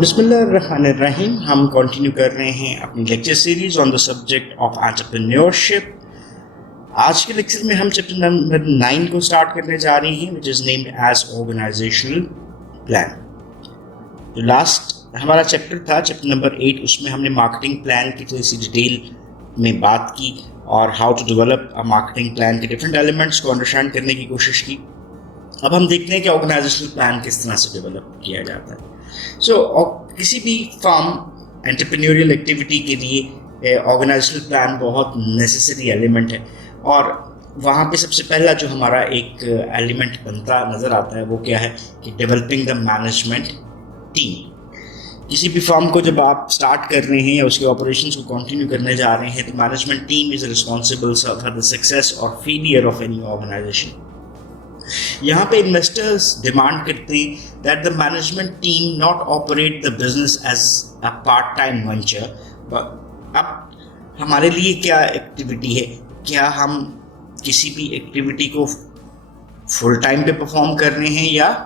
बिस्मिल्लाहिर्रहमानिर्रहीम। हम कंटिन्यू कर रहे हैं अपनी lecture series on the subject of entrepreneurship. आज के लेक्चर में हम चैप्टर नंबर 9 को स्टार्ट करने जा रहे हैं, which is named as organisational plan. जो लास्ट हमारा चैप्टर था, चैप्टर नंबर 8, उसमें हमने मार्केटिंग प्लान की थोड़ी सी डिटेल में बात की और how to develop a marketing plan के डिफरेंट एलिमेंट्स को अंडरस्टैंड करने की कोशिश की। अब हम देखते हैं कि ऑर्गेनाइजेशनल प्लान किस तरह से डेवलप किया जाता है। किसी भी फर्म एंटरप्रेन्योरियल एक्टिविटी के लिए ऑर्गेनाइजेशनल प्लान बहुत नेसेसरी एलिमेंट है, और वहाँ पे सबसे पहला जो हमारा एक एलिमेंट बनता नज़र आता है वो क्या है कि डेवलपिंग द मैनेजमेंट टीम। किसी भी फर्म को जब आप स्टार्ट कर रहे हैं या उसके ऑपरेशंस को कंटिन्यू करने जा रहे हैं तो management team is responsible for the success और फेलियर ऑफ एनी ऑर्गेनाइजेशन। यहाँ पे इन्वेस्टर्स डिमांड करते हैं that the management team not operate the business as a part time venture. अब हमारे लिए क्या एक्टिविटी है? क्या हम किसी भी एक्टिविटी को फुल टाइम पे परफॉर्म कर रहे हैं या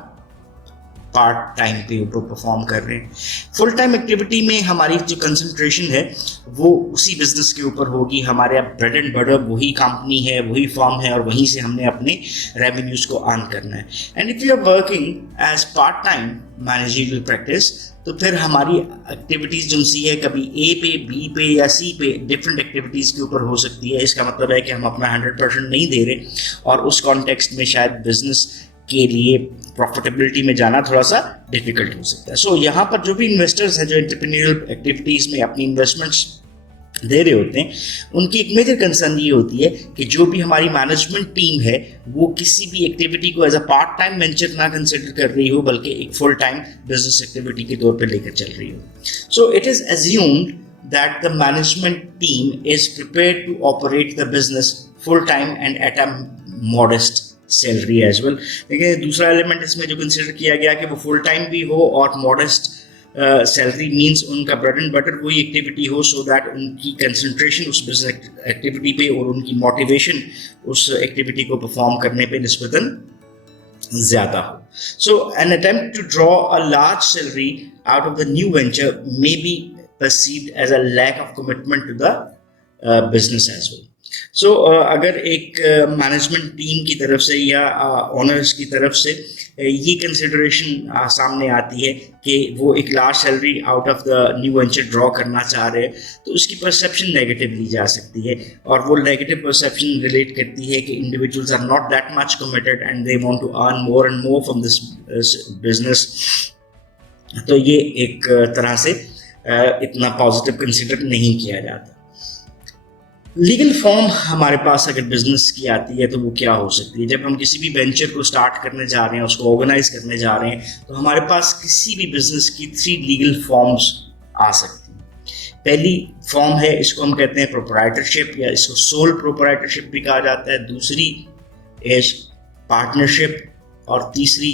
पार्ट टाइम पे ऊपर परफॉर्म कर रहे हैं? फुल टाइम एक्टिविटी में हमारी जो कंसंट्रेशन है वो उसी बिजनेस के ऊपर होगी। हमारे अब ब्रेड एंड बटर वही कंपनी है, वही फर्म है, और वहीं से हमने अपने रेवेन्यूज को अर्न करना है। And if you are working as part time managerial practice, तो फिर हमारी एक्टिविटीज़ जो सी है कभी ए पे, बी पे या सी पे डिफरेंट एक्टिविटीज़ के ऊपर हो सकती है। इसका मतलब है कि हम अपना 100% नहीं दे रहे, और उस कॉन्टेक्स्ट में शायद बिजनेस के लिए प्रॉफिटेबिलिटी में जाना थोड़ा सा डिफिकल्ट हो सकता है। सो यहाँ पर जो भी इन्वेस्टर्स हैं जो एंटरप्रेन्योरियल एक्टिविटीज़ में अपनी इन्वेस्टमेंट्स दे रहे होते हैं, उनकी एक मेजर कंसर्न ये होती है कि जो भी हमारी मैनेजमेंट टीम है वो किसी भी एक्टिविटी को as a part time venture ना कंसिडर कर रही हो, बल्कि एक फुल टाइम बिजनेस एक्टिविटी के तौर पर लेकर चल रही हो। So it is assumed that the management team is prepared to operate the business full time and at a modest salary as well। देखिए दूसरा एलिमेंट इसमें जो कंसिडर किया गया कि वो फुल टाइम भी हो और मॉडेस्ट सैलरी मींस उनका ब्रेड एंड बटर वही एक्टिविटी हो, सो दैट उनकी कंसंट्रेशन उस बिजनेस एक्टिविटी पे और उनकी मोटिवेशन उस एक्टिविटी को परफॉर्म करने पे निस्बतन ज़्यादा हो। So an attempt to draw a large salary out of the new venture may be perceived as a lack of commitment to the business as well। So अगर एक मैनेजमेंट टीम की तरफ से या ओनर्स की तरफ से ये कंसिडरेशन सामने आती है कि वो एक large salary out of the new venture draw करना चाह रहे हैं, तो उसकी परसेप्शन नेगेटिव ली जा सकती है, और वो नेगेटिव परसेप्शन रिलेट करती है कि individuals are not that much committed and they want to earn more and more from this business. तो ये एक तरह से इतना पॉजिटिव कंसिडर नहीं किया जाता। लीगल फॉर्म हमारे पास अगर बिजनेस की आती है तो वो क्या हो सकती है? जब हम किसी भी वेंचर को स्टार्ट करने जा रहे हैं, उसको ऑर्गेनाइज करने जा रहे हैं, तो हमारे पास किसी भी बिजनेस की 3 लीगल फॉर्म्स आ सकती हैं। पहली फॉर्म है, इसको हम कहते हैं प्रोप्राइटरशिप, या इसको सोल प्रोप्राइटरशिप भी कहा जाता है। दूसरी इज पार्टनरशिप, और तीसरी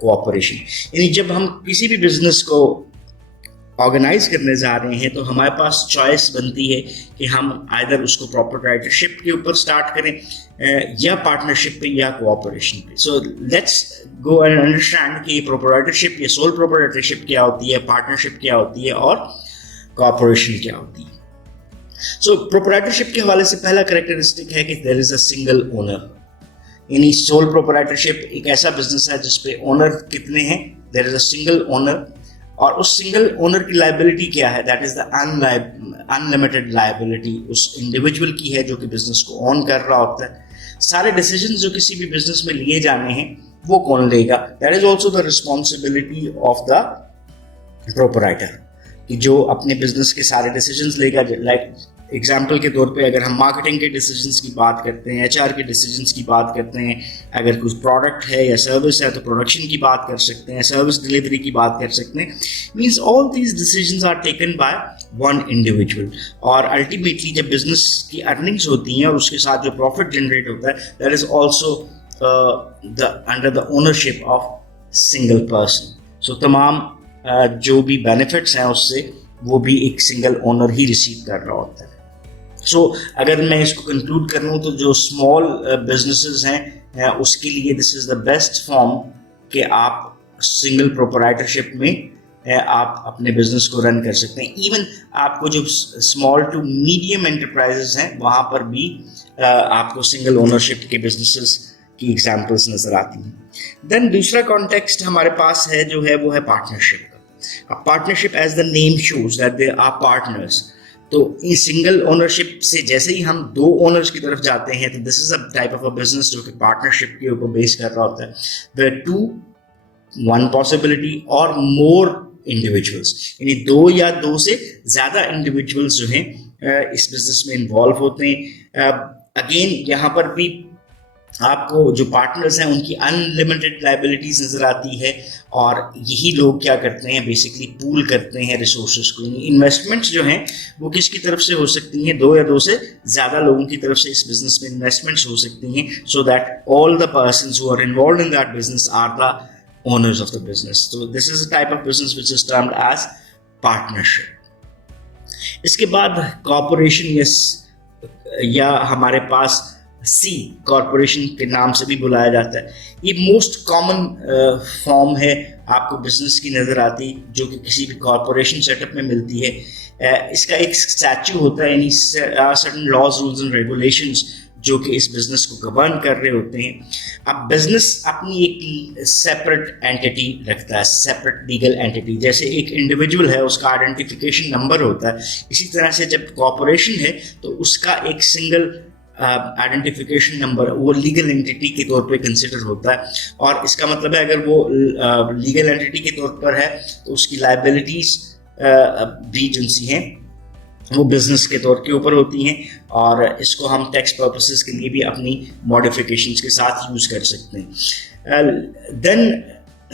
कोऑपरेशन। यानी जब हम किसी भी बिजनेस को ऑर्गेनाइज करने जा रहे हैं तो हमारे पास चॉइस बनती है कि हम आइदर उसको प्रोप्राइटरशिप के ऊपर स्टार्ट करें या पार्टनरशिप पे या कोऑपरेशन पे। So let's go and understand कि प्रोप्राइटरशिप या सोल प्रोप्राइटरशिप क्या होती है, पार्टनरशिप क्या होती है, और कोऑपरेशन क्या होती है। सो प्रोप्राइटरशिप के हवाले से पहला कैरेक्टरिस्टिक है कि there is a single owner. यानी सोल प्रोप्राइटरशिप एक ऐसा बिजनेस है जिसपे ओनर कितने हैं? There is a single owner, और उस सिंगल ओनर की लाइबिलिटी क्या है? That is the unlimited liability उस इंडिविजुअल की है जो कि बिजनेस को ऑन कर रहा होता है। सारे डिसीजंस जो किसी भी बिजनेस में लिए जाने हैं वो कौन लेगा? That is also the responsibility of the proprietor, कि जो अपने बिजनेस के सारे डिसीजंस लेगा। लाइक एग्जाम्पल के तौर पे अगर हम मार्केटिंग के डिसीजंस की बात करते हैं, एचआर के डिसीजंस की बात करते हैं, अगर कुछ प्रोडक्ट है या सर्विस है तो प्रोडक्शन की बात कर सकते हैं, सर्विस डिलीवरी की बात कर सकते हैं। Means all these decisions are taken by one individual, और अल्टीमेटली जब बिजनेस की अर्निंग्स होती हैं और उसके साथ जो प्रॉफिट जनरेट होता है, that is also under the ownership of single person. So तमाम जो भी बेनिफिट्स हैं उससे वो भी एक सिंगल ओनर ही रिसीव कर रहा होता है। सो अगर मैं इसको कंक्लूड कर लूँ तो जो स्मॉल बिजनेसेस हैं उसके लिए this is the best form कि आप सिंगल प्रोप्राइटरशिप में आप अपने बिजनेस को रन कर सकते हैं। इवन आपको जो स्मॉल टू मीडियम एंटरप्राइजेस हैं वहाँ पर भी आपको सिंगल ओनरशिप के बिजनेसेस की एग्जांपल्स नज़र आती हैं। देन दूसरा कॉन्टेक्स्ट हमारे पास है जो है वो है पार्टनरशिप का। Partnership as the name shows that they are partners. तो इस सिंगल ओनरशिप से जैसे ही हम दो ओनर्स की तरफ जाते हैं तो this is a type of a business जो कि पार्टनरशिप के ऊपर बेस कर रहा होता है, वेयर टू वन पॉसिबिलिटी और मोर इंडिविजुअल्स, यानी दो या दो से ज़्यादा इंडिविजुअल्स जो हैं इस बिजनेस में इन्वॉल्व होते हैं। अगेन यहाँ पर भी आपको जो पार्टनर्स हैं उनकी अनलिमिटेड लाइबिलिटीज नजर आती है, और यही लोग क्या करते हैं, बेसिकली पूल करते हैं रिसोर्सेज को। इन्वेस्टमेंट्स जो हैं वो किसकी तरफ से हो सकती हैं, दो या दो से ज़्यादा लोगों की तरफ से इस बिजनेस में इन्वेस्टमेंट्स हो सकती हैं, so that all the persons who are involved in that business are the owners of the business. तो this is a type of business which is termed as partnership. इसके बाद कॉर्पोरेशन या हमारे पास सी corporation के नाम से भी बुलाया जाता है। ये मोस्ट कॉमन फॉर्म है आपको बिजनेस की नज़र आती जो कि किसी भी कॉरपोरेशन सेटअप में मिलती है। इसका एक स्टैच्यू होता है, यानी certain laws rules and regulations जो कि इस बिजनेस को गवर्न कर रहे होते हैं। अब बिजनेस अपनी एक सेपरेट एंटिटी रखता है, सेपरेट लीगल एंटिटी। जैसे एक इंडिविजुअल है उसका आइडेंटिफिकेशन नंबर होता है, इसी तरह से जब कॉरपोरेशन है तो उसका एक सिंगल आइडेंटिफिकेशन नंबर वो लीगल एंटिटी के तौर पे कंसिडर होता है। और इसका मतलब है अगर वो लीगल एंटिटी के तौर पर है तो उसकी लाइबिलिटीज भी जिनसी हैं वो बिजनेस के तौर के ऊपर होती हैं, और इसको हम टैक्स पर्पसेस के लिए भी अपनी मॉडिफिकेशंस के साथ यूज़ कर सकते हैं। देन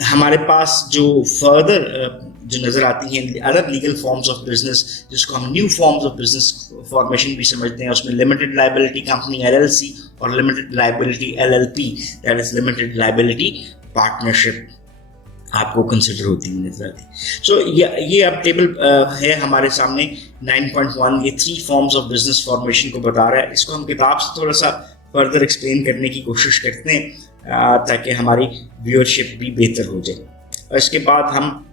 हमारे पास जो फर्दर जो नज़र आती हैं other legal forms of business, जिसको हम new forms of business formation भी समझते हैं, उसमें लिमिटेड लाइबिलिटी कंपनी LLC और limited liability LLP that is limited liability partnership आपको कंसिडर होती है नजर आती है। सो ये अब टेबल है हमारे सामने 9.1, ये 3 फॉर्म्स ऑफ बिजनेस फॉर्मेशन को बता रहा है। इसको हम किताब से थोड़ा सा फर्दर एक्सप्लेन करने की कोशिश करते हैं ताकि हमारी व्यूअरशिप भी बेहतर हो जाए। और इसके बाद हम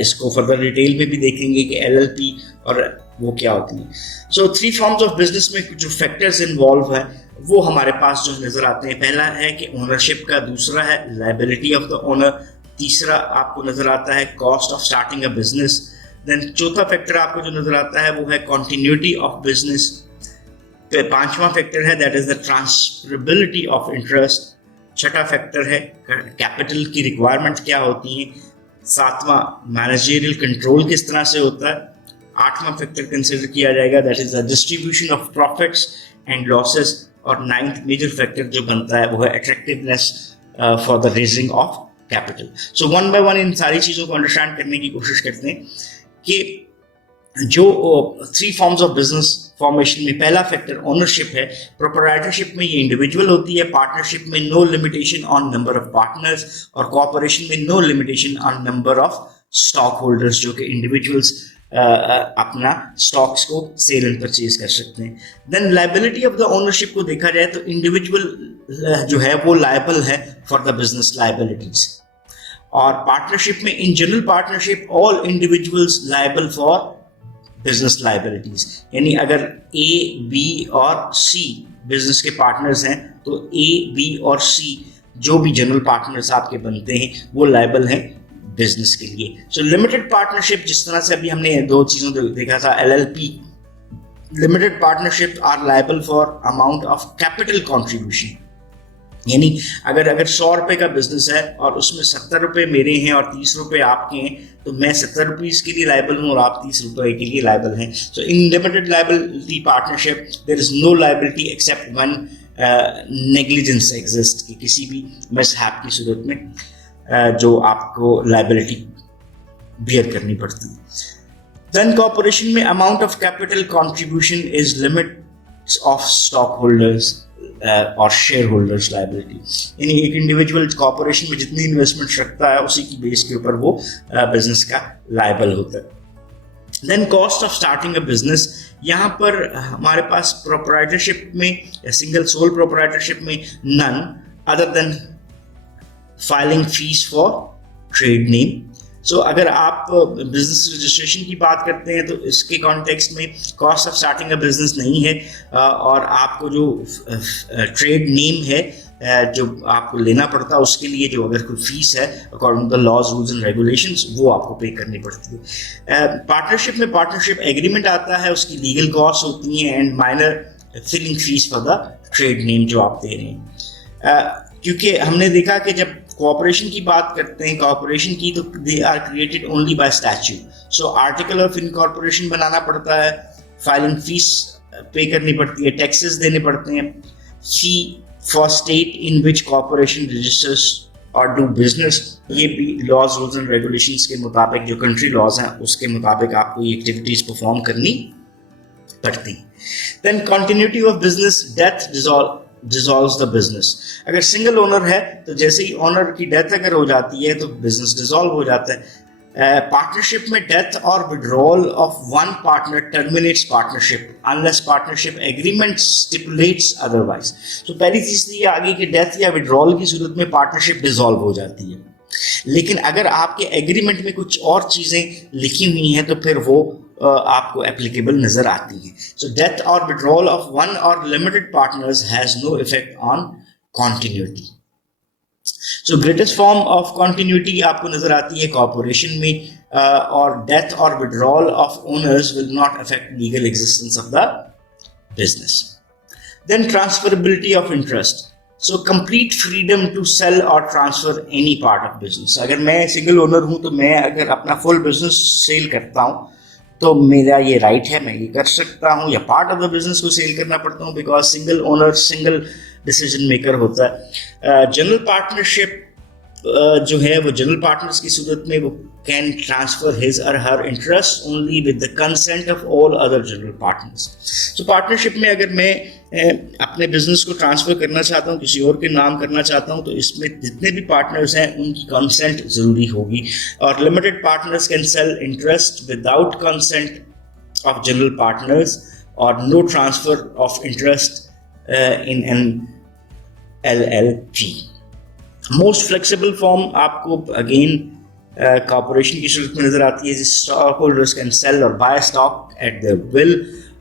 इसको फर्दर डिटेल में भी देखेंगे कि LLP और वो क्या होती है। सो 3 फॉर्म्स ऑफ बिजनेस में जो फैक्टर्स इन्वॉल्व है वो हमारे पास जो नज़र आते हैं, पहला है कि ओनरशिप का, दूसरा है लायबिलिटी ऑफ द ओनर, तीसरा आपको नज़र आता है cost of starting a business, then चौथा फैक्टर आपको जो नज़र आता है वो है कॉन्टिन्यूटी ऑफ बिजनेस, तो पांचवा फैक्टर है that is the transferability of interest, छठा फैक्टर है कैपिटल की रिक्वायरमेंट क्या होती है, सातवां मैनेजरियल कंट्रोल किस तरह से होता है, आठवां फैक्टर कंसिडर किया जाएगा that is the distribution of profits and losses, और नाइन्थ मेजर फैक्टर जो बनता है वो है attractiveness for the raising of capital. So one by one in सारी चीज़ों को अंडरस्टैंड करने की कोशिश करते हैं कि जो 3 फॉर्म्स ऑफ बिजनेस फॉर्मेशन में पहला फैक्टर ओनरशिप है। प्रोप्राइटरशिप में ये इंडिविजुअल होती है, पार्टनरशिप में no limitation on number of partners, और कॉर्पोरेशन में no limitation on number of stock holders, जो कि इंडिविजुअल्स अपना स्टॉक्स को सेल एंड परचेज कर सकते हैं। Then liability of the ownership को देखा जाए तो इंडिविजुअल जो है वो लायबल है फॉर द बिजनेस लायबिलिटीज, और पार्टनरशिप में in general partnership all individuals liable for business liabilities, यानी अगर A, B और C बिजनेस के पार्टनर्स हैं तो A, B और C जो भी जनरल पार्टनर्स आपके बनते हैं वो लायबल हैं बिजनेस के लिए। सो लिमिटेड पार्टनरशिप, जिस तरह से अभी हमने 2 चीज़ों देखा था, LLP limited partnership are liable for amount of capital contribution, यानी अगर 100 रुपए का बिजनेस है और उसमें 70 रुपए मेरे हैं और 30 रुपए आपके हैं, तो मैं 70 रुपीज के लिए लायबल हूँ और आप 30 रुपए के लिए लायबल हैं। So in limited liability partnership there is no liability except one negligence exist, कि किसी भी मिसहैप की सूरत में जो आपको लायबिलिटी बियर करनी पड़ती है। देन कॉर्पोरेशन में amount of capital contribution is limits of stock holders और शेयर होल्डर्स लायबिलिटी, यानी एक इंडिविजुअल कॉर्पोरेशन में जितनी इन्वेस्टमेंट रखता है उसी की बेस के ऊपर वो बिजनेस का लायबल होता है। Then cost of starting a business, यहाँ पर हमारे पास प्रोप्राइटरशिप में या सिंगल सोल प्रोप्राइटरशिप में none other than filing fees for trade name, so अगर आप बिजनेस रजिस्ट्रेशन की बात करते हैं तो इसके कॉन्टेक्स्ट में cost of starting a business नहीं है, और आपको जो ट्रेड नेम है जो आपको लेना पड़ता है उसके लिए जो अगर कोई फीस है according to the laws rules and regulations वो आपको पे करनी पड़ती है। पार्टनरशिप में पार्टनरशिप एग्रीमेंट आता है, उसकी लीगल कॉस्ट होती हैं and minor filing fees for the trade name जो आप दे रहे हैं। क्योंकि हमने देखा कि जब कोऑपरेशन की बात करते हैं, कोऑपरेशन की, तो they are created only by statute, so article of incorporation बनाना पड़ता है, फाइलिंग फीस पे करनी पड़ती है, टैक्सेस देने पड़ते हैं, fee for state in which corporation registers और डू बिजनेस, ये भी लॉज रूल्स एंड रेगुलेशंस के मुताबिक जो कंट्री लॉज हैं उसके मुताबिक आपको ये एक्टिविटीज परफॉर्म करनी पड़ती। Then continuity of business, death dissolves the business. अगर सिंगल ओनर है तो जैसे ही ओनर की डेथ अगर हो जाती है तो बिजनेस डिसॉल्व हो जाता है। पार्टनरशिप में डेथ और withdrawal of one partner terminates partnership unless partnership agreement stipulates otherwise. तो पहली चीज तो ये आ गई कि डेथ या विड्रॉल की सूरत में पार्टनरशिप डिसॉल्व हो जाती है, लेकिन अगर आपके एग्रीमेंट में कुछ और चीजें लिखी हुई हैं तो फिर वो आपको एप्लीकेबल नजर आती हैं। सो डेथ और विड्रॉल ऑफ वन और limited partners has no effect on continuity. So greatest form of continuity आपको नजर आती है कॉर्पोरेशन में, और डेथ और withdrawal of owners will not affect legal existence of the business. Then transferability of interest, so complete freedom to sell और transfer any part of business. अगर मैं सिंगल ओनर हूं तो मैं अगर अपना फुल बिजनेस सेल करता हूं तो मेरा ये राइट है, मैं ये कर सकता हूँ, या पार्ट ऑफ द बिजनेस को सेल करना पड़ता हूँ, because single owner single decision maker होता है। जनरल पार्टनरशिप जो है वो जनरल पार्टनर्स की सूरत में वो कैन ट्रांसफर हिज और हर interest only with the consent of all other general partners. So partnership में अगर मैं अपने बिजनेस को ट्रांसफर करना चाहता हूँ, किसी और के नाम करना चाहता हूँ, तो इसमें जितने भी पार्टनर्स हैं उनकी कंसेंट ज़रूरी होगी। और limited partners can sell interest without consent of general partners और no transfer of interest in an LLP। Most flexible form आपको अगेन कॉर्पोरेशन की सूरत में नजर आती है, स्टॉक होल्डर्स कैन सेल और buy stock at their will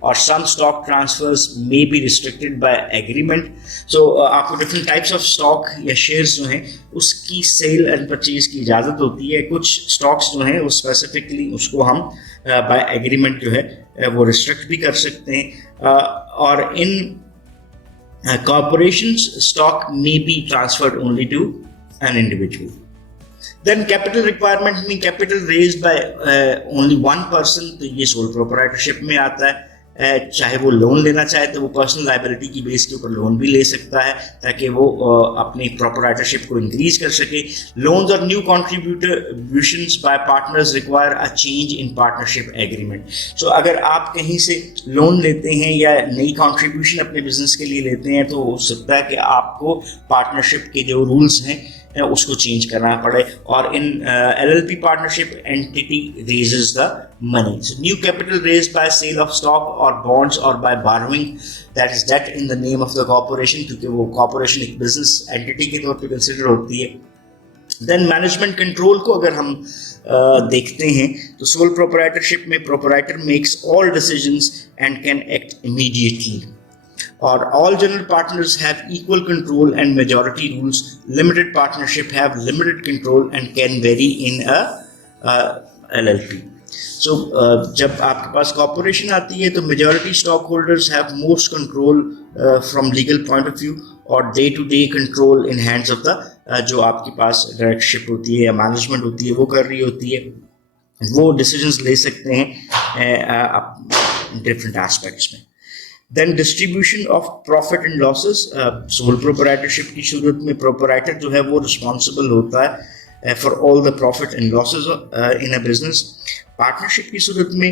और some stock transfers may be restricted by agreement. So आपको डिफरेंट टाइप्स ऑफ स्टॉक या शेयर्स जो हैं उसकी सेल एंड परचेज की इजाज़त होती है। कुछ स्टॉक्स जो हैं वो स्पेसिफिकली उसको हम बाय एग्रीमेंट जो है वो रिस्ट्रिक्ट भी कर सकते हैं, और इन corporations stock may be transferred only to an individual. Then capital requirement mean capital raised by only one person, तो ये sole proprietorship में आता है। चाहे वो लोन लेना चाहे तो वो पर्सनल लाइबिलिटी की बेस के ऊपर लोन भी ले सकता है ताकि वो अपनी प्रोप्राइटरशिप को इंक्रीज कर सके। लोन्स और new contributions by partners require a change in partnership agreement. So अगर आप कहीं से लोन लेते हैं या नई कॉन्ट्रीब्यूशन अपने बिजनेस के लिए लेते हैं तो हो सकता है कि आपको पार्टनरशिप के जो रूल्स हैं उसको चेंज करना पड़े, और in LLP partnership entity raises the money. So new capital raised by sale of stock और बॉन्ड्स और by borrowing that is debt in the name of the corporation, क्योंकि वो कॉर्पोरेशन एक बिजनेस एंटिटी के तौर पे कंसिडर होती है। देन मैनेजमेंट कंट्रोल को अगर हम देखते हैं तो सोल प्रोप्राइटरशिप में proprietor makes all decisions and can act immediately, or all general partners have equal control and majority rules. Limited partnership have limited control and can vary in a LLP. So जब आपके पास corporation आती है तो majority stockholders have most control from legal point of view और day to day control in hands of the जो आपके पास directorship होती है या मैनेजमेंट होती है वो कर रही होती है, वो डिसीजंस ले सकते हैं डिफरेंट एस्पेक्ट्स में। Then distribution of profit and losses, sole proprietorship की सूरत में प्रोप्राइटर जो है वो रिस्पॉन्सिबल होता है for all the profit and losses in a business. Partnership की सूरत में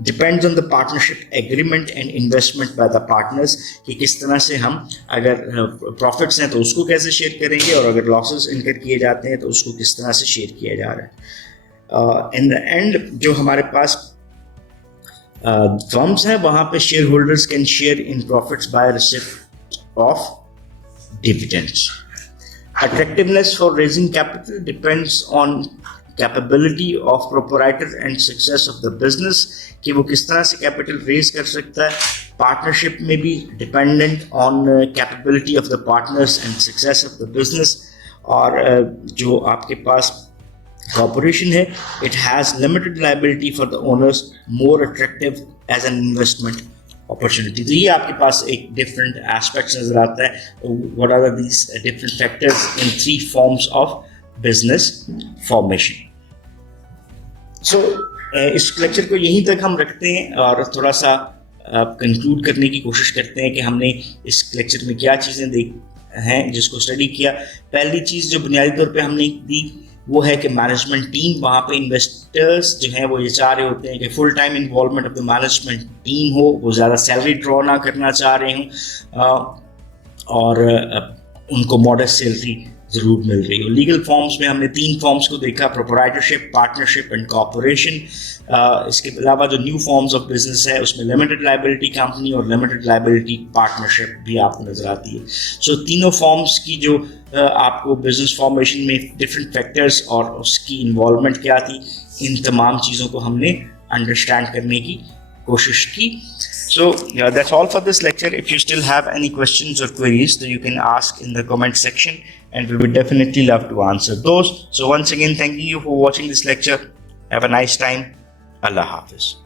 depends on the partnership agreement and investment by the partners कि किस तरह से हम अगर प्रॉफिट्स हैं तो उसको कैसे शेयर करेंगे और अगर लॉसेस इनकर किए जाते हैं तो उसको किस तरह से शेयर किया जा रहा है। इन द एंड जो हमारे पास फर्म्स हैं वहां पे share holders can share in profits by receipt of dividends. Attractiveness for raising capital depends on capability of proprietor and success of the business, कि वो किस तरह से capital raise कर सकता है. Partnership में भी dependent on capability of the partners and success of the business. और जो आपके पास corporation है, it has limited liability for the owners, more attractive as an investment opportunity. तो ये आपके पास एक different aspects नजर आता है. What are these different factors in 3 forms of business formation? So इस लेक्चर को यहीं तक हम रखते हैं और थोड़ा सा कंक्लूड करने की कोशिश करते हैं कि हमने इस लेक्चर में क्या चीज़ें देख हैं जिसको स्टडी किया. पहली चीज़ जो बुनियादी तौर पे हमने दी वो है कि मैनेजमेंट टीम, वहाँ पे इन्वेस्टर्स जो हैं वो ये चाह रहे होते हैं कि full time involvement of the management team हो, वो ज़्यादा सैलरी ड्रॉ ना करना चाह रहे हों और उनको मॉडेस्ट सैलरी ज़रूर मिल रही हो. लीगल फॉर्म्स में हमने 3 फॉर्म्स को देखा, प्रोप्राइटरशिप, पार्टनरशिप एंड कॉर्पोरेशन. इसके अलावा जो न्यू फॉर्म्स ऑफ बिजनेस है उसमें लिमिटेड लायबिलिटी कंपनी और लिमिटेड लायबिलिटी पार्टनरशिप भी आपको नज़र आती है. सो तीनों फॉर्म्स की जो आपको बिजनेस फॉर्मेशन में डिफरेंट फैक्टर्स और उसकी इन्वॉल्वमेंट क्या थी, इन तमाम चीज़ों को हमने अंडरस्टैंड करने की कोशिश की. So that's all for this lecture. If you still have any questions or queries, then you can ask in the comment section and we would definitely love to answer those. So once again, thank you for watching this lecture. Have a nice time. Allah Hafiz.